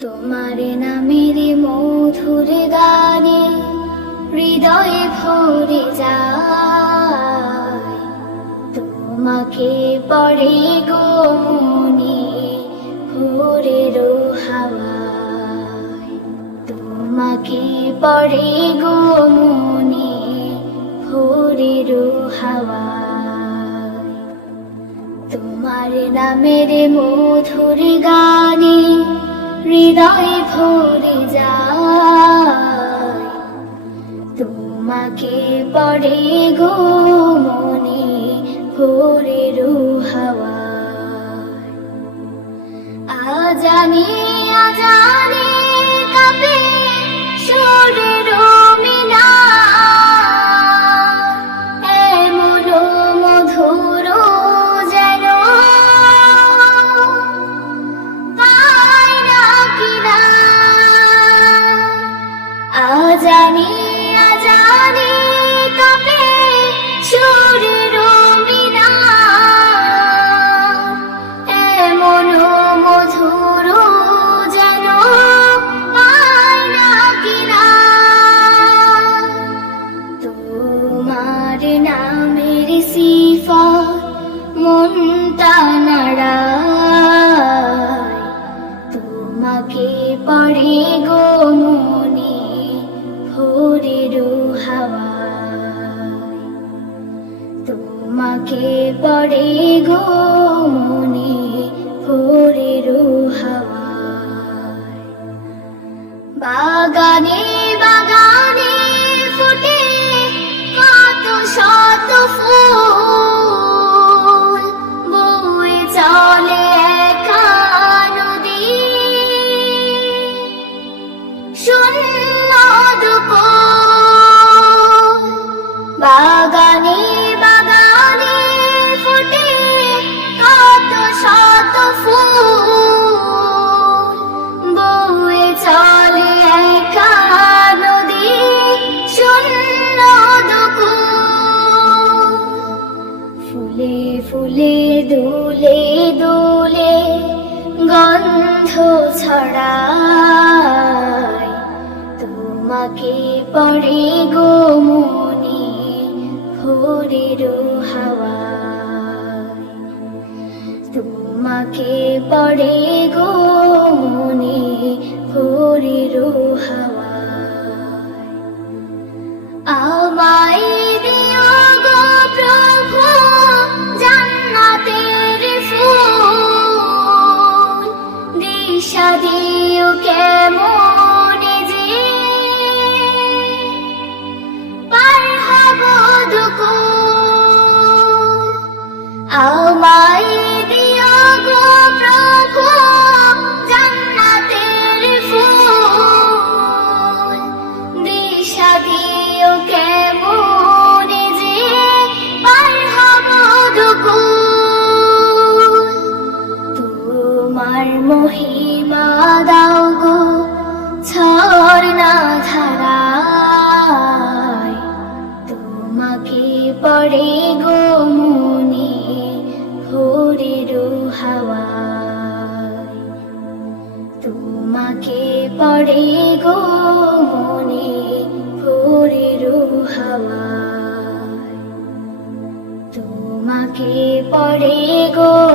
তোমার নামের মধুর গানে হৃদয়ে ভরে যায়। তোমাকে পড়ে গো মনে ভোরের হাওয়ায় তোমাকে পড়ে গো মনে ভোরের হাওয়ায় তোমার নামের মধুর গানে হৃদয় ভরে যায়। তোমাকে পড়ে গো গো মনে ভোরের হাওয়ায় তোমাকে পড়ে গো মনে ভোরের হাওয়ায় বাগানে বাগানে ফুটে কত শত ফুল বাগানে বাগানে ফুটে চলে একা নদী ফুলে ফুলে দুলে দুলে গন্ধ ছড়ায় তোমাকে পড়ে গো মনে ভোরের হাওয়া। তোমাকে পড়ে গো মনে ভোরের হাওয়ায় মহিমা দাও গো ছড়না ধারায় তোমাকে পড়ে গো মনে ভোরের হাওয়ায়। তোমাকে পড়ে গো মনে ভোরের হাওয়ায়। তোমাকে পড়ে গো